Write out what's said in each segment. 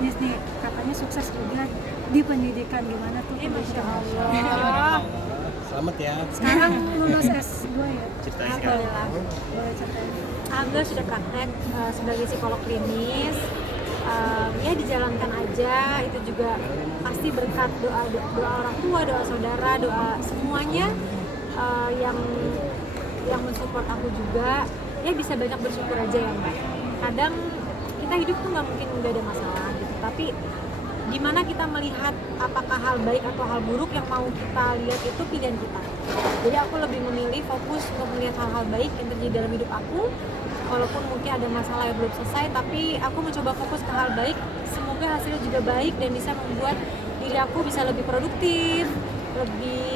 bisnis nih, katanya sukses juga di pendidikan, gimana tuh? Masya Allah. Selamat ya. Sekarang lulus S2 ya? Ceritain Alhamdulillah. Boleh ceritain? Alhamdulillah sudah praktek sebagai psikolog klinis. Ya dijalankan aja, itu juga pasti berkat doa orang tua, doa saudara, doa semuanya yang mensupport aku juga. Ya bisa banyak bersyukur aja ya Mbak. Kadang kita hidup tuh nggak mungkin nggak ada masalah gitu, tapi gimana kita melihat apakah hal baik atau hal buruk yang mau kita lihat itu pilihan kita. Jadi aku lebih memilih fokus untuk melihat hal-hal baik yang terjadi dalam hidup aku. Walaupun mungkin ada masalah yang belum selesai, tapi aku mencoba fokus ke hal baik. Semoga hasilnya juga baik dan bisa membuat diri aku bisa lebih produktif, lebih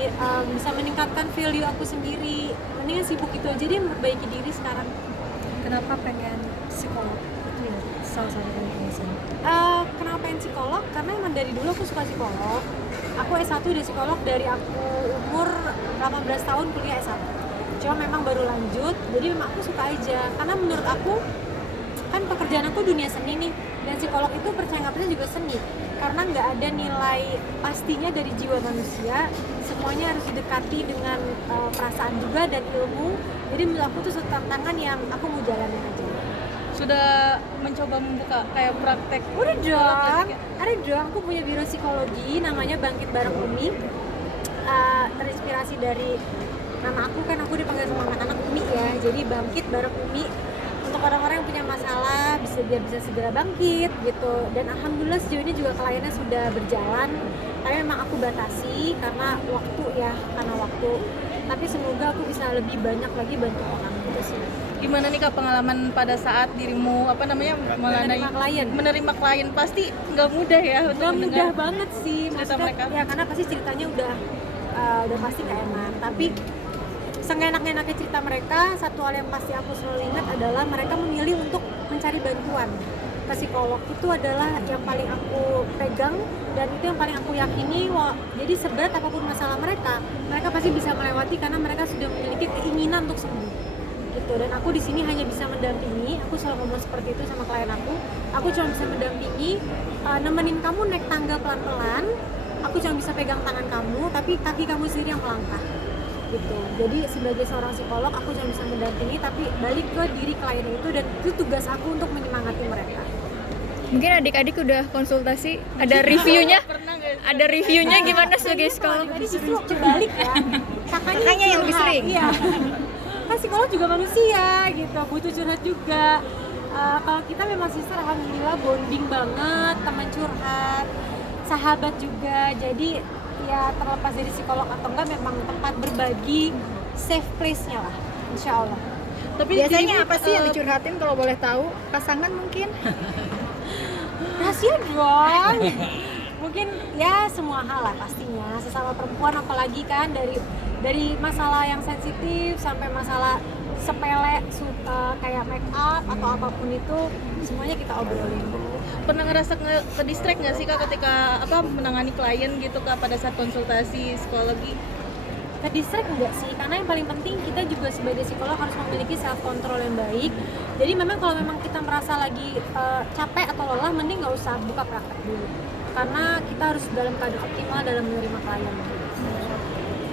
bisa meningkatkan value aku sendiri. Mendingan sibuk itu aja deh, memperbaiki diri sekarang. Kenapa pengen psikolog? Itu ya salah satu dari alasan. Kenapa pengen psikolog? Karena emang dari dulu aku suka psikolog. Aku S1 udah psikolog dari aku umur 18 tahun kuliah S1. Cuma memang baru lanjut, jadi memang aku suka aja. Karena menurut aku, kan pekerjaan aku dunia seni nih, dan psikolog itu percaya nggak percaya juga seni. Karena nggak ada nilai pastinya dari jiwa manusia, semuanya harus didekati dengan perasaan juga dan ilmu. Jadi menurut aku tuh suatu tantangan yang aku mau jalanin aja. Sudah mencoba membuka kayak praktek? Udah dong, ada dong. Aku punya biro psikologi, namanya Bangkit Bareng Umi. Terinspirasi dari nama aku, kan aku dipanggil sama anak-anak Umi ya. Jadi Bangkit Bareng Umi untuk orang-orang yang punya masalah biar bisa segera bangkit gitu. Dan alhamdulillah sejauh ini juga kliennya sudah berjalan. Tapi memang aku batasi karena waktu ya, karena waktu. Tapi semoga aku bisa lebih banyak lagi bantu orang gitu sih. Gimana nih Kak pengalaman pada saat dirimu menerima klien? Pasti nggak mudah ya untuk Nggak mudah mendengar banget sih cerita maksudnya, mereka. ya karena pasti ceritanya udah pasti nggak enak. Tapi seenak-enaknya cerita mereka, satu hal yang pasti aku selalu ingat adalah mereka memilih untuk mencari bantuan ke psikolog. Itu adalah yang paling aku pegang dan itu yang paling aku yakini. Jadi seberat apapun masalah mereka pasti bisa melewati karena mereka sudah memiliki keinginan untuk sembuh gitu. Dan aku di sini hanya bisa mendampingi. Aku selalu ngomong seperti itu sama klien aku cuma bisa mendampingi, nemenin kamu naik tangga pelan-pelan. Aku cuma bisa pegang tangan kamu, tapi kaki kamu sendiri yang melangkah gitu. Jadi sebagai seorang psikolog aku cuma bisa mendampingi, tapi balik ke diri klien itu, dan itu tugas aku untuk menyemangati mereka. Mungkin adik-adik udah konsultasi, ada reviewnya? Pernah nggak? Ada reviewnya gimana sebagai psikolog? Tadi justru kebalik ya. Kakaknya yang lebih sering. Iya. Kan psikolog juga manusia gitu, butuh curhat juga. Kalau kita memang sister alhamdulillah bonding banget, teman curhat, sahabat juga. Jadi ya terlepas dari psikolog atau enggak, memang tempat berbagi, safe place-nya lah, insya Allah. Tapi Biasanya apa sih yang dicurhatin kalau boleh tahu? Pasangan mungkin? Rahasia dong. Mungkin ya semua hal lah pastinya, sesama perempuan apalagi kan, dari masalah yang sensitif sampai masalah sepele kayak make up atau apapun itu, semuanya kita obrolin. Pernah ngerasa ke-distract nggak sih Kak ketika menangani klien gitu Kak pada saat konsultasi psikologi? Ke-distract enggak sih, karena yang paling penting kita juga sebagai psikolog harus memiliki self control yang baik. Jadi memang kalau memang kita merasa lagi capek atau lelah, mending nggak usah buka praktek dulu, karena kita harus dalam keadaan optimal dalam menerima klien.